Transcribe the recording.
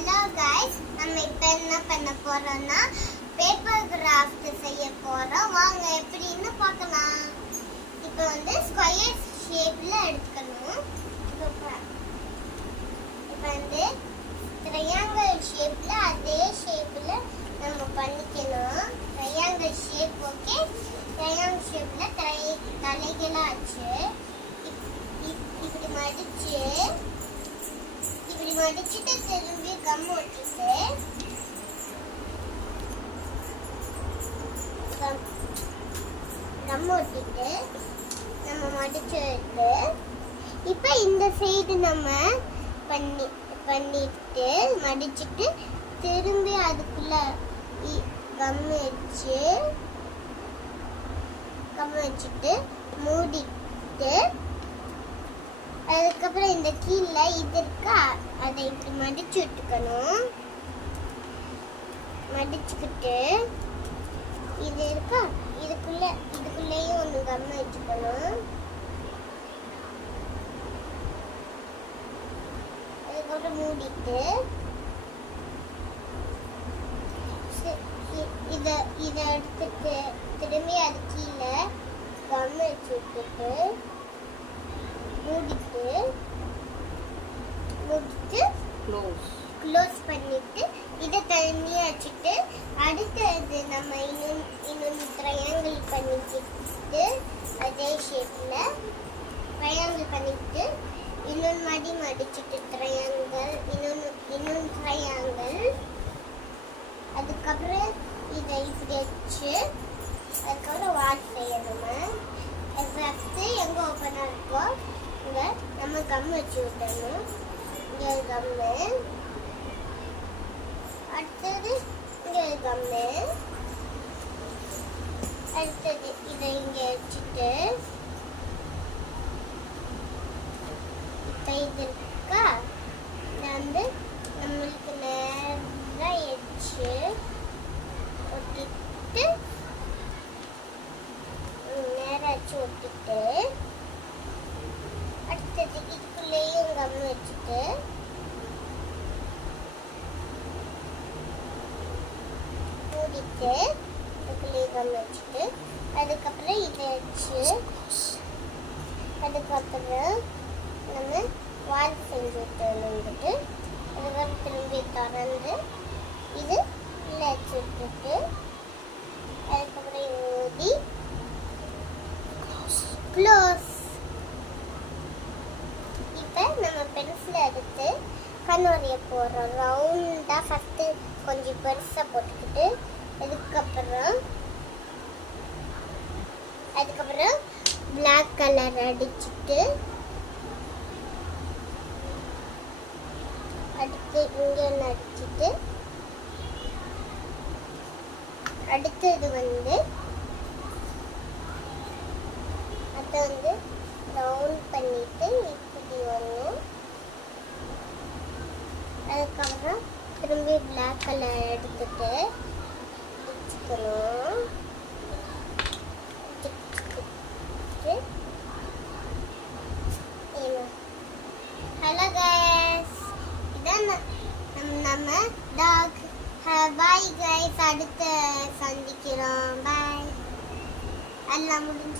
Hello guys, நம்ம இப்போ என்ன பண்ண போறோம்னா பேப்பர் கிராஃப்ட் செய்ய போறோம். வாங்க எப்படின்னு பார்க்கலாம். இப்போ ஸ்கொயர் ஷேப்ல எடுத்துக்கணும். இப்போ ட்ரையாங்கிள் ஷேப்ல அதே ஷேப்ல நம்ம பண்ணிக்கணும். Triangle shape okay. ட்ரையாங்கிள் ஷேப்ல தலைகளாச்சு இப்படி மடிச்சிட்டு திரும்பி கம் ஒட்டிட்டு நம்ம மடிச்சு எடுத்து இப்போ இந்த சைடு நம்ம பண்ணிட்டு மடிச்சிட்டு திரும்பி அதுக்குள்ள கம் வச்சுட்டு மூடிட்டு அதுக்கப்புறம் இந்த கீழே இது இருக்கா அதை இப்படி மடிச்சு விட்டுக்கணும். மடிச்சுக்கிட்டு இது இருக்கா இதுக்குள்ளேயும் ஒன்று கம் வச்சுக்கணும். அதுக்கப்புறம் மூடிட்டு இதை எடுத்துட்டு திரும்பி அது கீழே கம் வச்சு விட்டுட்டு மூடிட்டு க்ளோஸ் பண்ணிட்டு இதை தனியாக வச்சுட்டு அடுத்தது நம்ம இன்னொன்று ட்ரையாங்கிள் பண்ணிக்கிட்டு அதே ஷேப்பில் ட்ரையாங்கிள் பண்ணிக்கிட்டு இன்னொன்று மடிச்சுட்டு ட்ரையாங்கிள் இன்னொன்று ட்ரையாங்கிள் அதுக்கப்புறம் இதை இப்படி வச்சு அதுக்கப்புறம் வால் செய்யணும். ஃபஸ்ட்டு எங்கே ஓப்பனாக இருக்கோ இங்கே நம்ம கம் வச்சு விட்டணும். இங்கே கம்மு அடுத்தது இங்கே கம்மு அடுத்தது இதை இங்கே வச்சுட்டு இப்போ இது இருக்கா இதை நம்மளுக்கு நேராக வச்சு ஒட்டிட்டு ஒட்டிட்டு அடுத்தது இதுக்குள்ளேயும் கம் வச்சுட்டு மூடிட்டு இதுக்குள்ளேயும் கம் வச்சுட்டு அதுக்கப்புறம் இதை வச்சு அதுக்கப்புறம் நம்ம வால் செஞ்சு விட்டுட்டு அதுக்கப்புறம் திரும்பி திறந்து இது உள்ள வச்சு விட்டுட்டு அதுக்கப்புறம் ஊதி க்ளோஸ். இப்போ நம்ம பென்சில் எடுத்து கண் வரைய போகிறோம். ரவுண்டாக ஃபஸ்ட்டு கொஞ்சம் பெருசாக போட்டுக்கிட்டு அதுக்கப்புறம் பிளாக் கலர் அடிச்சுட்டு அடுத்து இங்கே ஒன்று அடிச்சுட்டு அடுத்தது அதை ரவுண்ட் பண்ணிட்டு இப்படி வரணும். அதுக்கப்புறம் திரும்பி பிளாக் கலர் எடுத்துட்டு வச்சுக்கணும். ஹலோ கைஸ், இதான் நம்ம டாக். பாய் கைஸ், அடுத்த சந்திக்கிறோம். பாய். எல்லாம் முடிஞ்சு.